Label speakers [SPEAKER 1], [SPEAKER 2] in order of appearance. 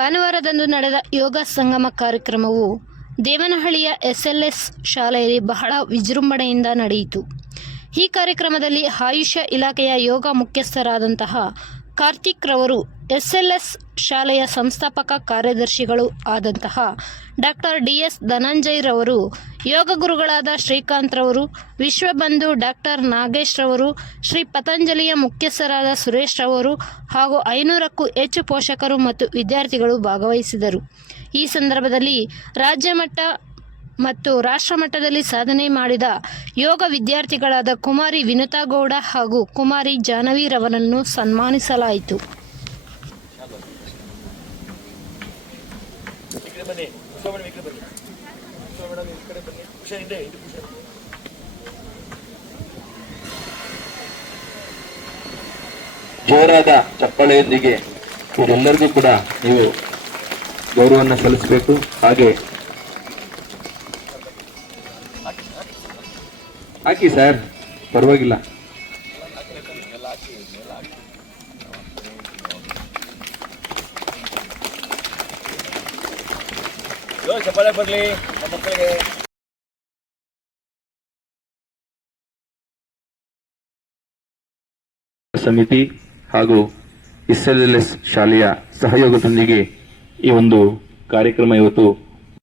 [SPEAKER 1] ಭಾನುವಾರದಂದು ನಡೆದ ಯೋಗ ಸಂಗಮ ಕಾರ್ಯಕ್ರಮವು ದೇವನಹಳ್ಳಿಯ ಎಸ್ಎಲ್ಎಸ್ ಶಾಲೆಯಲ್ಲಿ ಬಹಳ ವಿಜೃಂಭಣೆಯಿಂದ ನಡೆಯಿತು. ಈ ಕಾರ್ಯಕ್ರಮದಲ್ಲಿ ಆಯುಷ ಇಲಾಖೆಯ ಯೋಗ ಮುಖ್ಯಸ್ಥರಾದಂತಹ ಕಾರ್ತಿಕ್ ರವರು ಎಸ್ಎಲ್ಎಸ್ ಶಾಲೆಯ ಸಂಸ್ಥಾಪಕ ಕಾರ್ಯದರ್ಶಿಗಳು ಆದಂತಹ ಡಾಕ್ಟರ್ ಡಿ ಎಸ್ ಧನಂಜಯ್ ರವರು, ಯೋಗ ಗುರುಗಳಾದ ಶ್ರೀಕಾಂತ್ ರವರು, ವಿಶ್ವಬಂಧು ಡಾಕ್ಟರ್ ನಾಗೇಶ್ ರವರು, ಶ್ರೀ ಪತಂಜಲಿಯ ಮುಖ್ಯಸ್ಥರಾದ ಸುರೇಶ್ ರವರು ಹಾಗೂ ಐನೂರಕ್ಕೂ ಹೆಚ್ಚು ಪೋಷಕರು ಮತ್ತು ವಿದ್ಯಾರ್ಥಿಗಳು ಭಾಗವಹಿಸಿದರು. ಈ ಸಂದರ್ಭದಲ್ಲಿ ರಾಜ್ಯ ಮಟ್ಟ ಮತ್ತು ರಾಷ್ಟ್ರ ಮಟ್ಟದಲ್ಲಿ ಸಾಧನೆ ಮಾಡಿದ ಯೋಗ ವಿದ್ಯಾರ್ಥಿಗಳಾದ ಕುಮಾರಿ ವಿನುತಾ ಗೌಡ ಹಾಗೂ ಕುಮಾರಿ ಜಾನವಿ ರವರನ್ನು ಸನ್ಮಾನಿಸಲಾಯಿತು.
[SPEAKER 2] ಜೋರಾದ ಚಪ್ಪಳೆಯೊಂದಿಗೆ ಇವರೆಲ್ಲರಿಗೂ ಕೂಡ ನೀವು ಗೌರವವನ್ನು ಸಲ್ಲಿಸಬೇಕು. ಹಾಗೆ ಹಾಕಿ ಸರ್ ಪರವಾಗಿಲ್ಲ.
[SPEAKER 3] ಚಪ್ಪಾಳೆ ಬರಲಿ ನಮ್ಮ ಮಕ್ಕಳಿಗೆ.
[SPEAKER 2] ಸಮಿತಿ ಹಾಗೂ ಎಸ್ ಎಲ್ ಎಲ್ ಎಸ್ ಶಾಲೆಯ ಸಹಯೋಗದೊಂದಿಗೆ ಈ ಒಂದು ಕಾರ್ಯಕ್ರಮ ಇವತ್ತು